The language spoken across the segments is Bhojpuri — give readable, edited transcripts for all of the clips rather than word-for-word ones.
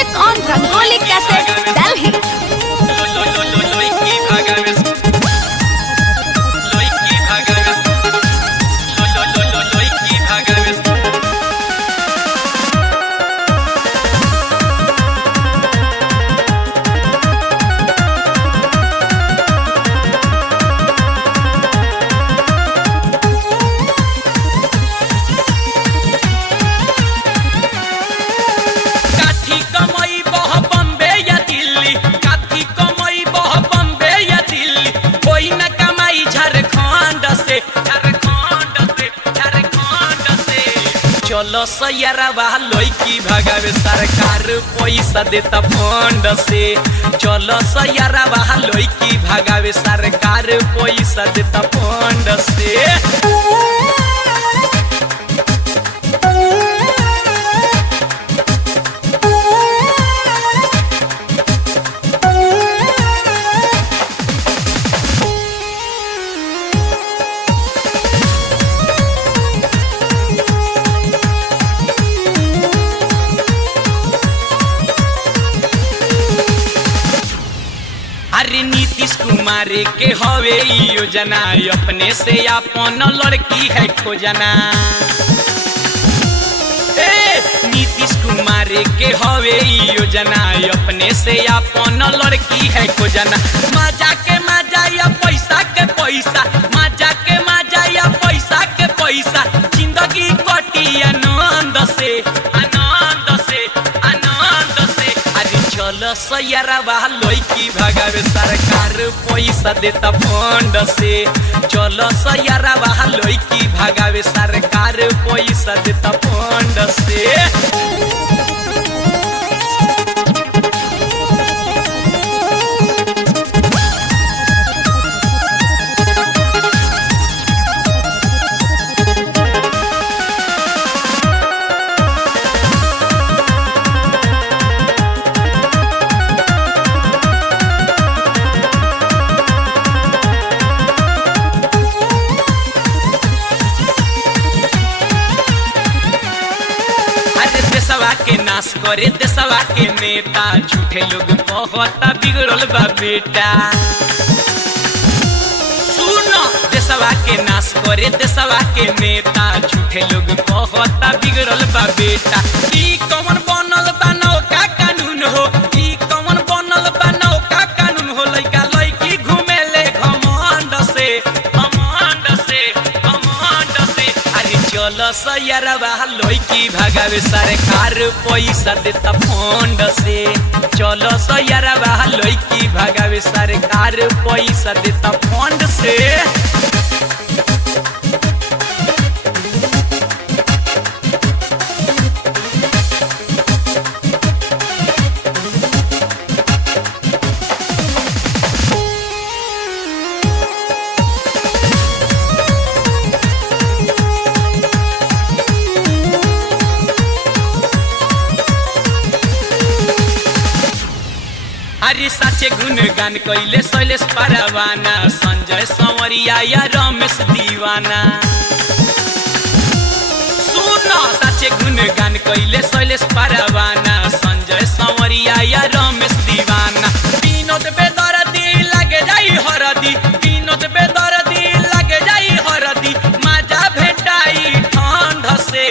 Music on Rangoli Cassette, Delhi. चलो सैयरवा लइकी भगावे सरकार पैसा देता फंड से। चलो सैयरवा लइकी भगावे सरकार पैसा देता फंड से। अरे नीतीश कुमार के हवे योजना अपने से अपन लड़की है खोजना। नीतीश कुमार के हवे योजना अपने से अपन लड़की है खोजना। मजा के मजा या पैसा के पैसा, मजा के मजा या पैसा के पैसा, जिंदगी कटी आनंद से आनंद से आनंद से। अरे चलो सैयरवा लइकी भगावे सरकार पैसा देता फंड से। चलो सैयरवा लइकी भगावे सरकार पैसा देता फंड से। देशवा के नाश करे देशवा के नेता, झूठे लोग कहता बिगड़ल बा बेटा। सुनो देशवा के नाश करे देशवा के नेता, झूठे लोग कहता बिगड़ल बा बेटा। ई कौन बनल बा नौका कानून हो, ई कौन बनल बा नौका कानून हो। लइका लइकी घुमेले घमंड से घमंड से घमंड से। अरे चलो सैयरवा लइकी भगावे सरकार पैसा देता फंड से। चलो सैयरवा लइकी भगावे सरकार पैसा देता फंड से। अरे साचे गुणगान कैले शैलेश परवाना, संजय संवरिया या रमेश दीवाना। सुनो साचे गुणगान कैले शैलेश परवाना, संजय संवरिया या रमेश दीवाना। विनोद बेदर्दी लगे जाई हरदी, विनोद बेदर्दी लगे जाई हरदी। मजा भेटाई ठंड से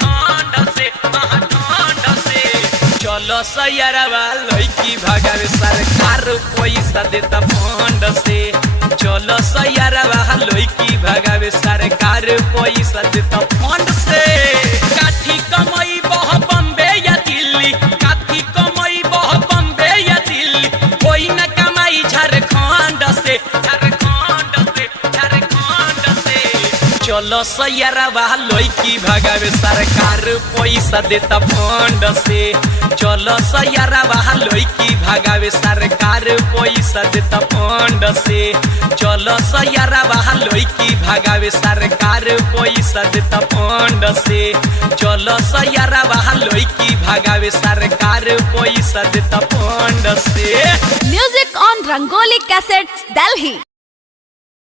ठंड से ठंड से। चलो सैयरवा लइकी भगावे सरकार पैसा देता फंड से। चलो सैयरवा लइकी भगावे सरकार पैसा देता फंड से। काठी कमाई बह बम्बे या दिल्ली, काठी कमाई बह बम्बे या दिल्ली। कोई न कमाई झारखंड से झारखंड से झारखंड से। चलो सैयरवा लइकी भगावे सरकार पैसा देता फंड से। चलो सैयरवा लइकी भगावे सरकार पैसा देता फंड से। चलो सैयरवा लइकी भगावे सरकार पैसा देता फंड से। चलो सैयरवा लइकी भगावे सरकार पैसा देता फंड से। Music on Rangoli Cassette, Delhi.